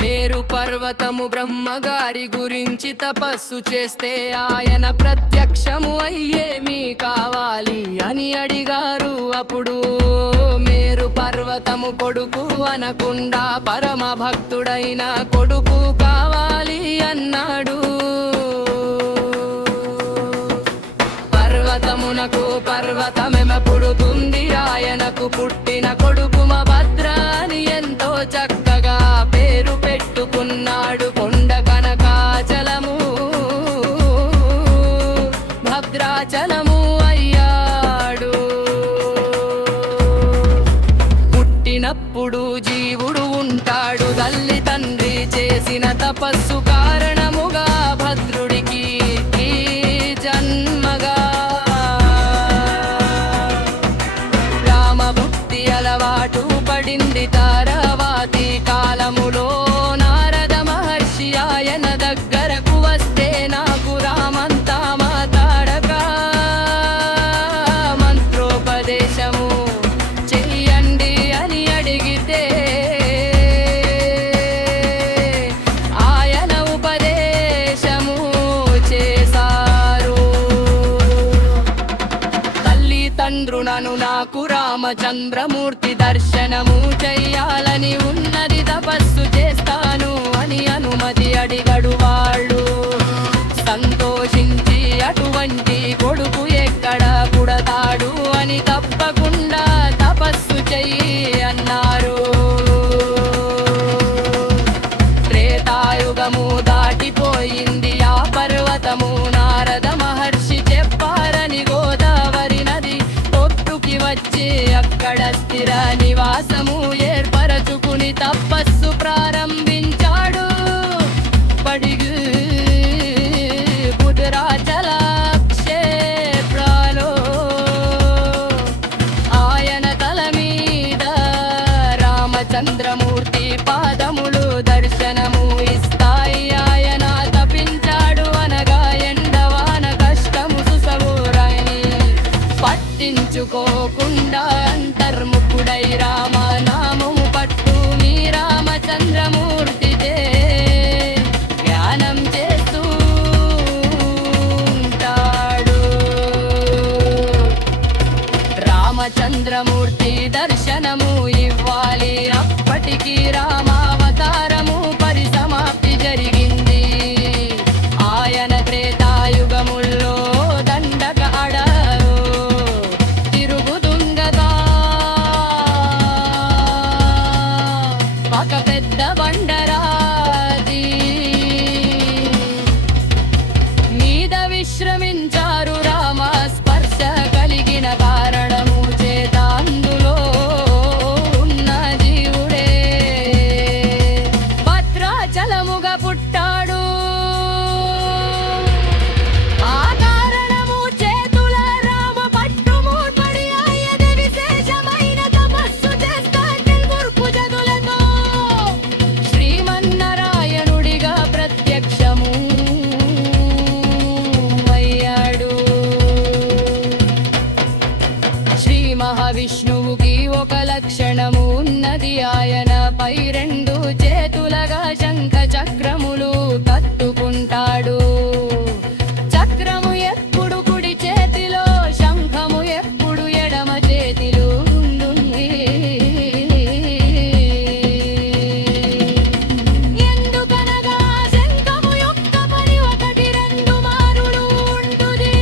మేరు పర్వతము బ్రహ్మగారి గురించి తపస్సు చేస్తే ఆయన ప్రత్యక్షము అయ్యేమి కావాలి అని అడిగారు. అప్పుడు మేరు పర్వతము కొడుకు అనకుండా పరమ భక్తుడైన కొడుకు కావాలి అన్నాడు. పర్వతమునకు పర్వతమెమ పుడుతుంది, ఆయనకు పుట్టిన కొడుకు భద్ర అని ఎంతో చక్కగా పేరు పెట్టుకున్నాడు. కొండ కనకాచలము భద్రాచలము అయ్యాడు. పుట్టినప్పుడు జీవుడు ఉంటాడు, తల్లి తండ్రి చేసిన తపస్సు కారణముగా భద్రుడికి ఈ జన్మగా రామభక్తి అలవాటు పడింది. తర్వాతి కాలములో నారద మహర్షి ఆయన దగ్గరకు వస్తే నాకు రామంతా మాట్లాడక మంత్రోపదేశము చెయ్యండి అని అడిగితే ఆయన ఉపదేశము చేశారు. తల్లిదండ్రులను నాకు రామచంద్రమూర్తి దర్శనము చెయ్యాలని ఉన్నది, తపస్సు చేస్తాను అని అనుమతి అడిగడు. వాళ్ళు సంతోషించి అటువంటి కొడుకు ఎక్కడ పుడతాడు అని తప్పకుండా తపస్సు చెయ్యి అన్నారు. త్రేతాయుగము దాటిపోయింది, ఆ పర్వతము నారద మహర్షి చెప్పారని గోదావరి నది ఒడ్డుకి వచ్చి అక్కడ స్థిర నివాసము ఏర్పరచుకుని తపస్సు ప్రారంభించాడు. పడిగు బుధరాచల క్షేత్రాలో ఆయన తల మీద రామచంద్రమూర్తి పాదములు దర్శనము ఇస్తాయి. ఆయన తపించాడు అనగా ఎండవాన కష్టము సుసవురని పట్టించుకోకుండా అంతర్ముఖుడై రామనామము పట్టు మీ రామచంద్రమూర్తిదే ధ్యానం చేస్తూ ఉంటాడు. రామచంద్రమూర్తి దర్శనము ఇవ్వాలి, అప్పటికి రామావతారము పరిసమాప్తి జరిగింది. ఆయన త్రేతాయుగముల్లో దండక అడవు తిరుగుతుండగా ఒక పెద్ద బండరాది మీద విశ్రమించారు. రామ స్పర్శ కలిగిన కారణము చేత అందులో ఉన్న జీవుడే భద్రాచలముగా పుట్టాడు. ఆ కారణము చేతుల రామ పట్టుముడి ఆయది విశేషమైన తపస్సు చేస్తాంటే ముర్పు జగులతో శ్రీమన్నారాయణుడిగా ప్రత్యక్షము అయ్యాడు. శ్రీ మహావిష్ణువుకి ఒక లక్షణము ఉన్నది, ఆయనపై రెండు చేతులగా శంఖ చక్రములు కట్టుకుంటాడు. చక్రము ఎప్పుడు కుడి చేతిలో, శంఖము ఎప్పుడు ఎడమ చేతిలో ఉంటుంది. ఎందుకనగా శంఖము యొక్క పని ఒకటి రెండు మారులు ఉంటుంది.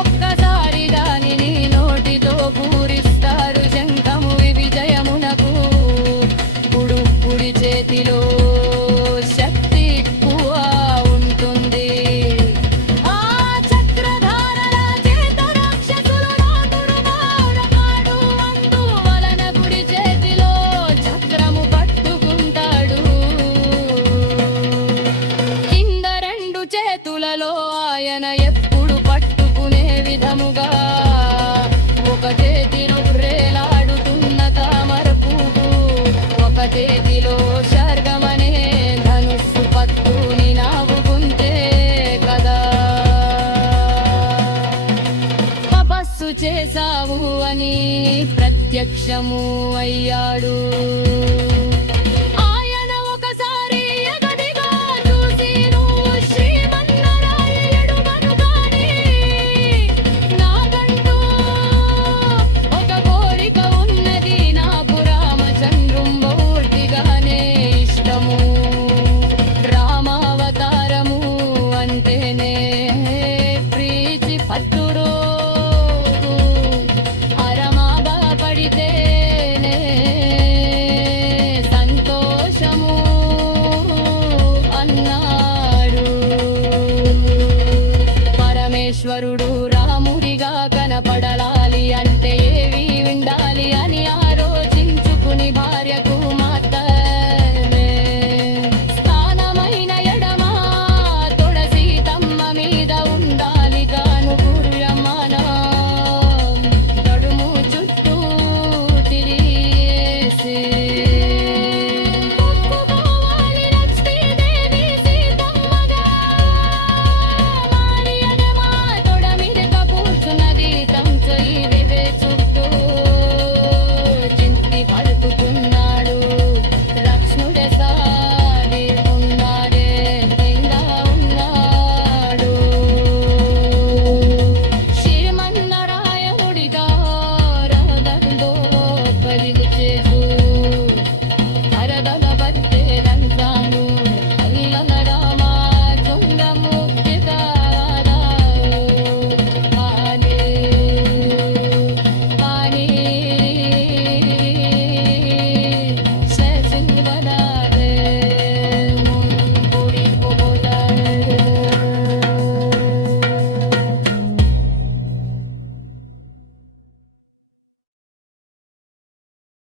ఒక్కసారి దానిని నోటితో పూరిస్తారు. శంఖము విజయమునకు కుడి చేతిలో శక్తి ఎక్కువ ఉంటుంది. ఆ చక్రధారల చేత రాక్షసులు నాటురు మారకాడు. అందువలన కుడి చేతిలో చక్రము పట్టుకుంటాడు. కింద రెండు చేతులలో ఆయన ఎప్పుడు పట్టుకునే విధముగా ఒక చేతిలో రేలాడుతున్న తామర పువ్వు, ఒక చేతిలో శర్గమనే ధనుస్సు పట్టుని నావుకుంటే కదా తపస్సు చేశావు అని ప్రత్యక్షము అయ్యాడు. ఆయన ఒకసారి రాముడిగా కనపడలా